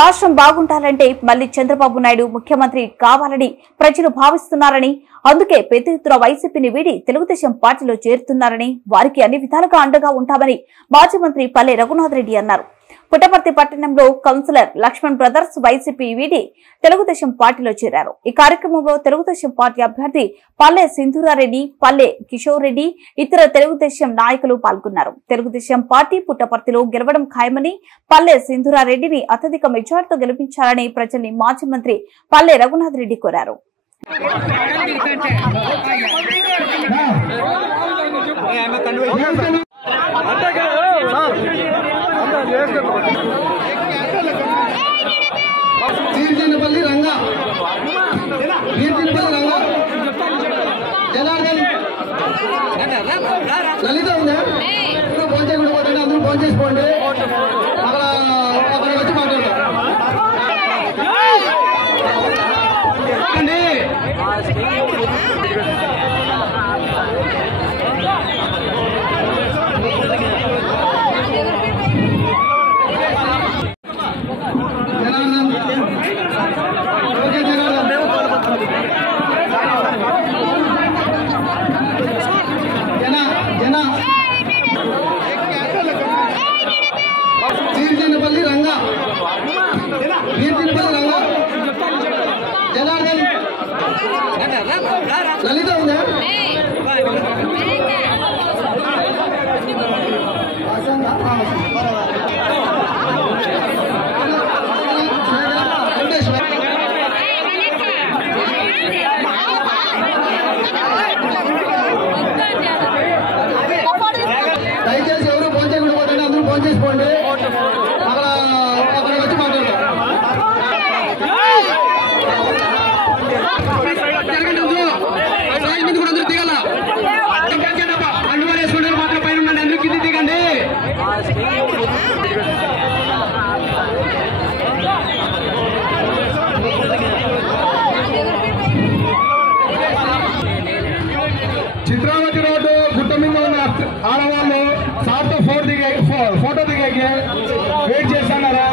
రాష్ట్రం బాగుండాలంటే మళ్లీ చంద్రబాబు నాయుడు ముఖ్యమంత్రి కావాలని ప్రజలు భావిస్తున్నారని, అందుకే పెద్ద ఎత్తున వైసీపీని వీడి తెలుగుదేశం పార్టీలో చేరుతున్నారని, వారికి అన్ని విధాలుగా అండగా ఉంటామని మాజీ మంత్రి పల్లె రఘునాథ్ రెడ్డి అన్నారు. పుట్టపర్తి పట్టణంలో కౌన్సిలర్ లక్ష్మణ్ బ్రదర్స్ వైసీపీ వీడి తెలుగుదేశం పార్టీలో చేరారు. ఈ కార్యక్రమంలో తెలుగుదేశం పార్టీ అభ్యర్థి పల్లె సింధూరారెడ్డి, పల్లె కిషోర్ రెడ్డి, ఇతర తెలుగుదేశం నాయకులు పాల్గొన్నారు. తెలుగుదేశం పార్టీ పుట్టపర్తిలో గెలవడం ఖాయమని, పల్లె సింధూరారెడ్డిని అత్యధిక మెజార్టీతో గెలిపించాలని ప్రజల్ని మాజీ మంత్రి పల్లె రఘునాథ్ రెడ్డి కోరారు. తీర్చినపల్లి రంగా జనార్దన్ లలిత ఉందా ఫోన్ చేయకుండా అందరూ ఫోన్ చేసుకోండి. అక్కడ వచ్చి మాట్లాడతాం. తీర్చినపల్లి రంగా జనార్దన్ లలిత ఉందా దయచేసి ఎవరు ఫోన్ చేయకుండా అందరూ ఫోన్ చేసుకోండి. అక్కడ వచ్చి మాట్లాడతాం. అందరూ దిగాల అండుగా వేసుకుంటారు. మాత్రం పైన ఉండండి. అందరూ కింది దిగండి. చిత్రావతి రోడ్డు గుట్ట మీద ఉన్న ఆడవాళ్ళు సార్తో ఫోటో దిగాకి వెయిట్ చేస్తున్నారా?